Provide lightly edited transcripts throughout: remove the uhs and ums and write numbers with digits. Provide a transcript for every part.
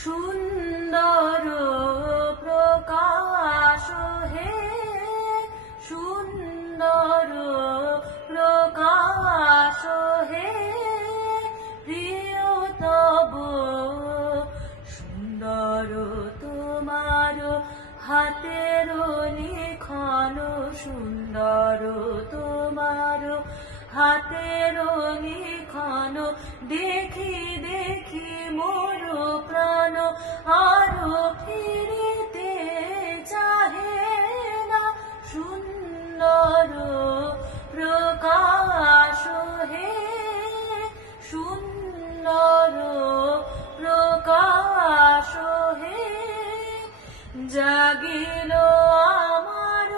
সুন্দর প্রকাশ হে সুন্দর প্রকাশ হে প্রিয় তব সুন্দর তোমার হাতের লিখন সুন্দর তোমার হাতের লিখন দেখি দেখি মোর প্রাণ আরো ফিরিতে চাহে না সুন্দর প্রকাশ হে সুন্দর প্রকাশ হে জাগিল আমার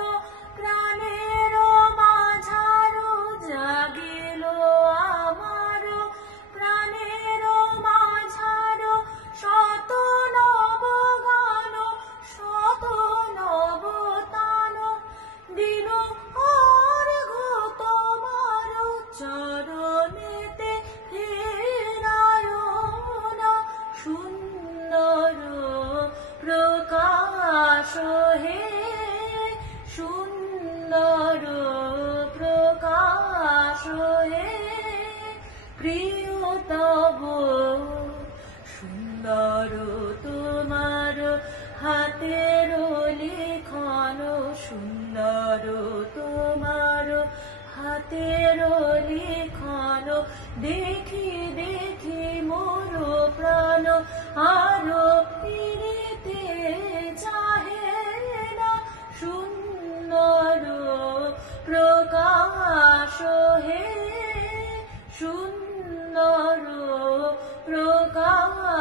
প্রাণের মাঝারো জাগিল আমার প্রাণের মাঝারো শত নব গান শত নব তান দিল অর্ঘ তোমার চরণেতে ফেরায় না সুন্দর প্রকাশ হে সুন্দর প্রকাশ হে প্রিয় তব সুন্দর তোমার হাতের লিখন সুন্দর তোমার হাতের লিখন দেখি দেখি মোর প্রাণ আরো ফিরিতে চাহে না সুন্দর প্রকাশ হে সুন্দর প্রকাশ